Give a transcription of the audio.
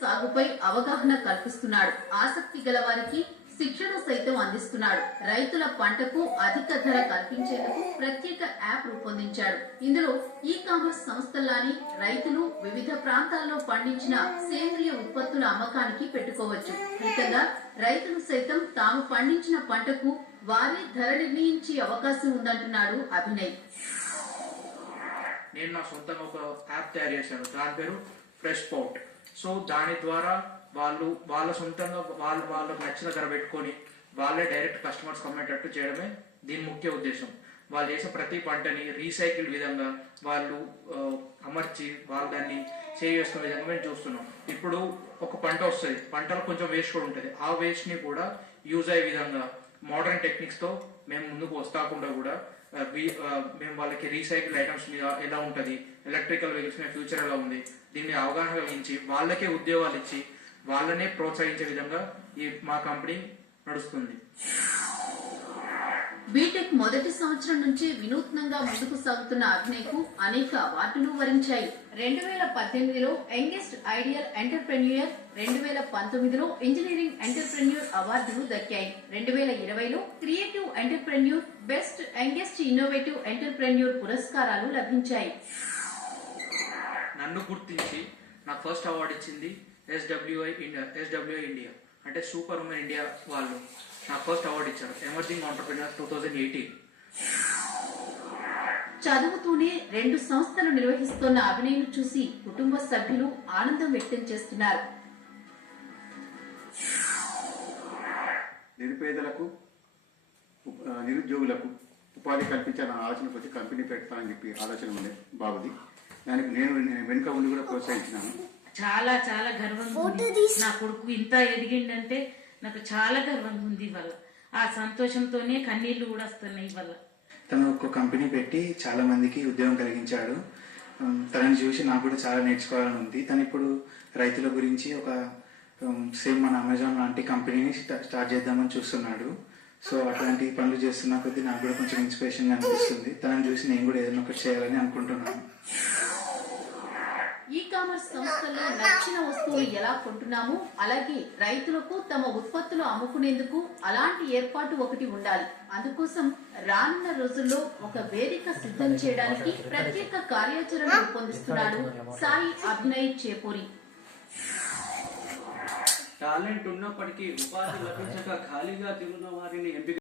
సాగుపై అవగాహన కల్పిస్తున్నాడు. ఆసక్తి గల వారికి శిక్షణ సైతం అందిస్తున్నాడు. రైతుల పంటకు అధిక ధర కల్పించేందుకు ప్రత్యేక యాప్ రూపొందించాడు. ఇందులో ఈ కామర్స్ సంస్థల్లాని రైతులు వివిధ ప్రాంతాల్లో పండించిన సేంద్రియ ఉత్పత్తుల అమ్మకానికి పెట్టుకోవచ్చు. ఫలితంగా రైతులు సైతం తాము పండించిన పంటకు వారే ధర నిర్ణయించే అవకాశం ఉందంటున్నాడు అభినయ్. నేను నా సొంతంగా ఒక యాప్ తయారు చేశాను. దాని పేరు ఫ్రెష్ పౌట్. సో దాని ద్వారా వాళ్ళు వాళ్ళ సొంతంగా వాళ్ళకు నచ్చిన ధర పెట్టుకొని వాళ్ళే డైరెక్ట్ కస్టమర్స్ అమ్మేటట్టు చేయడమే దీని ముఖ్య ఉద్దేశం. వాళ్ళు చేసే ప్రతి పంటని రీసైకిల్ విధంగా వాళ్ళు అమర్చి వాళ్ళు దాన్ని సేవ్ చేసుకునే విధంగా మేము చూస్తున్నాం. ఇప్పుడు ఒక పంట వస్తుంది, పంటలో కొంచెం వేస్ట్ కూడా ఉంటుంది. ఆ వేస్ట్ ని కూడా యూజ్ అయ్యే విధంగా మోడర్న్ టెక్నిక్స్ తో మేము ముందుకు వస్తాకుండా కూడా మేము వాళ్ళకి రీసైకిల్ ఐటమ్స్ మీద ఎలా ఉంటుంది, ఎలక్ట్రికల్ వెహికల్స్ మీద ఫ్యూచర్ ఎలా ఉంది, దీన్ని అవగాహన కలిగించి వాళ్ళకే ఉద్యోగాలు ఇచ్చి వాళ్ళనే ప్రోత్సహించే విధంగా ఈ మా కంపెనీ నడుస్తుంది. బీటెక్ మొదటి సంవత్సరం నుంచి వినూత్నంగా ముందుకు సాగుతున్న అభినయ్ కు అనేక అవార్డులు వరించాయి. 2018లో యంగెస్ట్ ఐడియల్ ఎంటర్ప్రెన్యూర్, 2019లో ఇంజనీరింగ్ ఎంటర్ప్రెన్యూర్ అవార్డులు దక్కాయి. 2020లో creative entrepreneur, best youngest innovative entrepreneur పురస్కారాలు లభించాయి. నన్ను గుర్తించి నాకు ఫస్ట్ అవార్డు ఇచ్చింది SWI ఇండియా అంటే సూపర్ ఉమెన్ ఇండియా వాళ్ళు నాకు ఫస్ట్ అవార్డు ఇచ్చారు. Emerging entrepreneur 2018. చదువుతూనే 2 సంస్థలు నిర్వహిస్తున్న అభినయ్ను చూసి కుటుంబ సభ్యులు ఆనందం వ్యక్తం చేస్తున్నారు. నిరుపేదలకు నిరుద్యోగులకు ఉపాధి కల్పించాలన్న ఆలోచన కొద్ది కంపెనీ పెడతానని చెప్పి ఆలోచన ఉండే బాబుది. దానికి నేను వెనుక ఉండి కూడా ప్రోత్సహించినాను. చాలా చాలా గర్వంగా ఉంది. నా కొడుకు ఇంత ఎదిగిండంటే నాకు చాలా గర్వంగా ఉంది. ఇవాళ ఆ సంతోషంతోనే కన్నీళ్లు కూడా వస్తున్నాయి. ఇవాళ తను ఒక కంపెనీ పెట్టి చాలా మందికి ఉద్యోగం కలిగించాడు. తనని చూసి నాకు కూడా చాలా నేర్చుకోవాలని ఉంది. తను ఇప్పుడు రైతుల గురించి ఒక సేమ్ మన అమెజాన్ లాంటి కంపెనీని స్టార్ట్ చేద్దామని చూస్తున్నాడు. సో అట్లాంటి పనులు చేస్తున్న కొద్దీ నాకు కూడా కొంచెం ఇన్స్పిరేషన్ గా అనిపిస్తుంది. తనని చూసి నేను కూడా ఏదైనా ఒకటి చేయాలని అనుకుంటున్నాను. ఈ కామర్స్ సంస్థల్లో నచ్చిన వస్తువులు ఎలా కొంటున్నామో అలాగే రైతులకు తమ ఉత్పత్తులు అమ్ముకునేందుకు అలాంటి ఏర్పాటు ఒకటి ఉండాలి. అందుకోసం రానున్న రోజుల్లో ఒక వేదిక సిద్ధం చేయడానికి ప్రత్యేక కార్యాచరణ రూపొందిస్తున్నాడు సాయి అభినయ్ చేపూరి. టాలెంట్ ఉన్నప్పటికీ ఉపాధి లభించక ఖాళీగా తిరుగుతున్న వారిని ఎంపిక